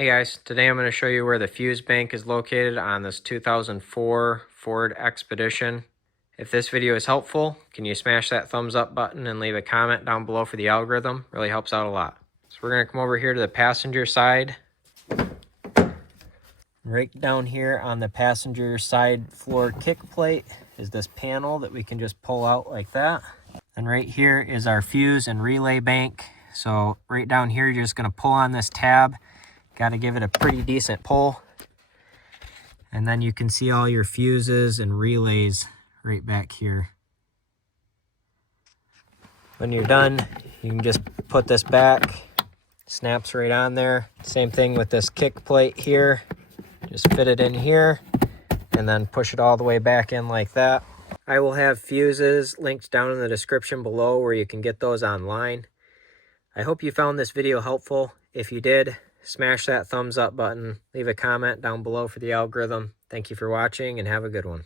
Hey guys, today I'm going to show you where the fuse bank is located on this 2004 Ford Expedition. If this video is helpful, can you smash that thumbs up button and leave a comment down below for the algorithm? Really helps out a lot. So we're going to come over here to the passenger side. Right down here on the passenger side floor kick plate is this panel that we can just pull out like that. And right here is our fuse and relay bank. So right down here, you're just going to pull on this tab. Got to give it a pretty decent pull. And then you can see all your fuses and relays right back here. When you're done, you can just put this back. Snaps right on there. Same thing with this kick plate here. Just fit it in here and then push it all the way back in like that. I will have fuses linked down in the description below where you can get those online. I hope you found this video helpful. If you did, smash that thumbs up button. Leave a comment down below for the algorithm. Thank you for watching and have a good one.